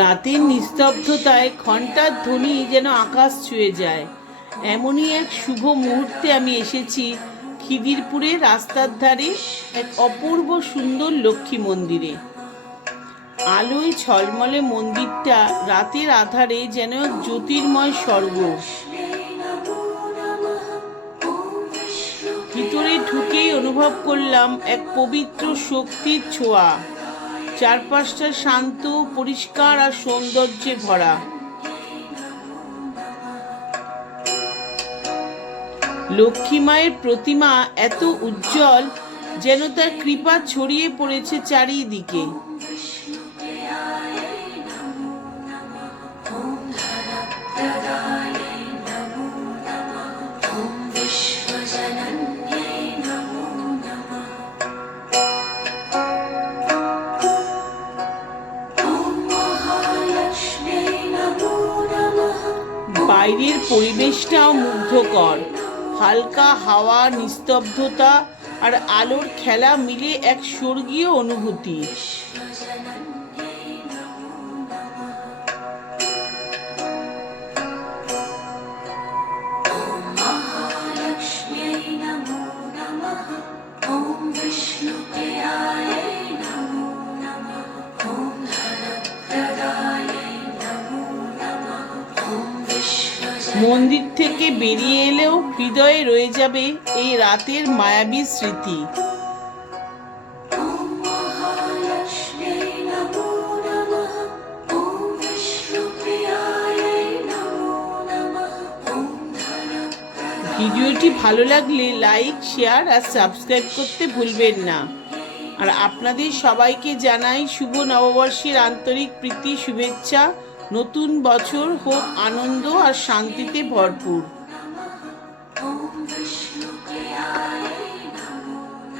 রাতের নিস্তব্ধতায় ঘণ্টার ধ্বনি যেন আকাশ ছুঁয়ে যায়। এমনই এক শুভ মুহূর্তে আমি এসেছি খিদিরপুরে রাস্তার ধারে এক অপূর্ব সুন্দর লক্ষ্মী মন্দিরে। আলোয় ঝলমলে মন্দিরটা রাতের আধারে যেন এক জ্যোতির্ময় স্বর্গ। ভিতরে ঢুকেই অনুভব করলাম এক পবিত্র শক্তির ছোঁয়া। চারপাশটা শান্ত, পরিষ্কার আর সৌন্দর্যে ভরা। লক্ষ্মী মায়ের প্রতিমা এত উজ্জ্বল যেন তার কৃপা ছড়িয়ে পড়েছে চারিদিকে। বাইরের পরিবেশটাও মুগ্ধকর। হালকা হাওয়া, নিস্তব্ধতা আর আলোর খেলা মিলে এক স্বর্গীয় অনুভূতি। মন্দির থেকে বেরিয়ে এলেও হৃদয়ে রয়ে যাবে এই রাতের মায়াবী স্মৃতি। ভিডিওটি ভালো লাগলে লাইক, শেয়ার আর সাবস্ক্রাইব করতে ভুলবেন না। আর আপনাদের সবাইকে জানাই শুভ নববর্ষের আন্তরিক প্রীতি শুভেচ্ছা। নতুন বছর হোক আনন্দ আর শান্তিতে ভরপুর।